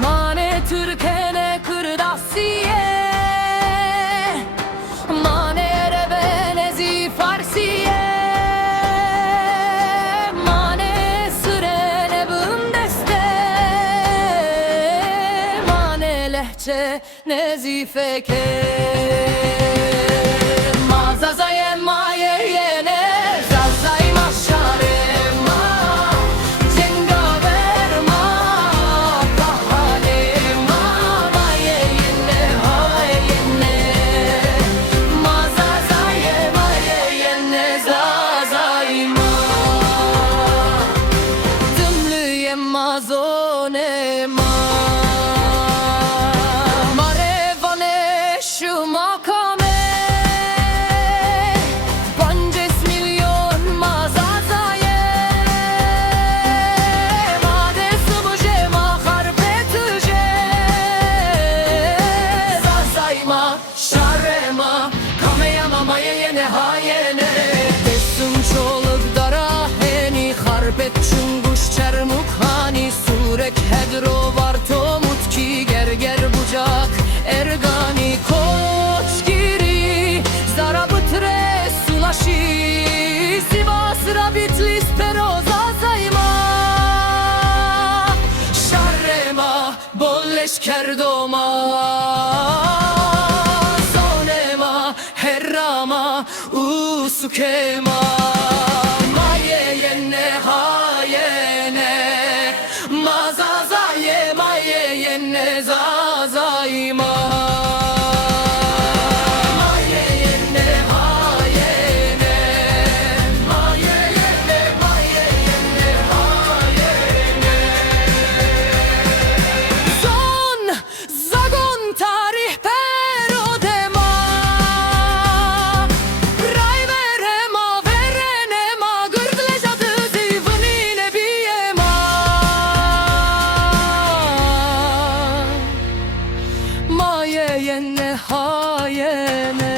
Mane Türkene Kırdasiye, Mane Rebenezi Farsiye, Mane Sürene Bındeste, Mane Lehçe Nezifeke. Mazazaye maye yene zazay maşare ma cengaver ma kahane ma maye yene haye yene mazazaye maye yene zazay ma dümlüye mazone ma marevane şu makame Şarema, kameyama mayene hayene Desum çoluk dara heni Harbet çunguş çermuk hani Surek hedro var tomut ki Gerger bucak ergani Koç giri Zarabıtre sulaşı Sivas Rabitlis Peroza zayma Şarema, bolleş kerdoma Herrama usukema maye yene hayene mazazaye maye yene zazayma maye yene hayene maye yene hayene son zagon tarih yene hayene